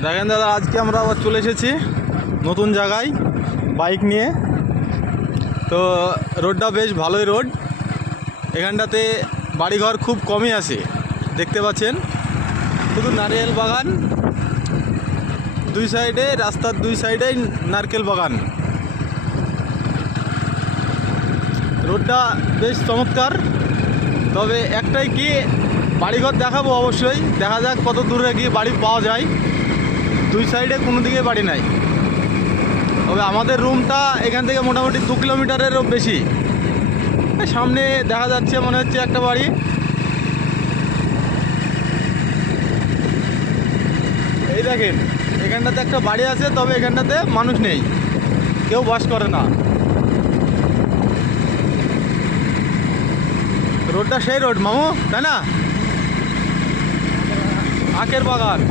দেখেন দাদা, আজকে আমরা আবার চলে এসেছি নতুন জায়গায় বাইক নিয়ে। তো রোডটা বেশ ভালোই রোড, এখানটাতে বাড়িঘর খুব কমই আছে, দেখতে পাচ্ছেন শুধু নারিকেল বাগান, দুই সাইডে রাস্তার দুই সাইডেই নারকেল বাগান। রোডটা বেশ চমৎকার, তবে একটাই কি বাড়িঘর দেখাবো, অবশ্যই দেখা যাক কত দূরে গিয়ে বাড়ি পাওয়া যায়। দুই সাইডে কোনো দিকে বাড়ি নাই, তবে আমাদের রুমটা এখান থেকে মোটামুটি 2 কিলোমিটারেরও বেশি। সামনে দেখা যাচ্ছে মনে হচ্ছে একটা বাড়ি, এই দেখেন এখানটাতে একটা বাড়ি আছে, তবে এখানটাতে মানুষ নেই, কেউ বাস করে না। রোডটা সেই রোড মামু, তাই না? আখের বাগান।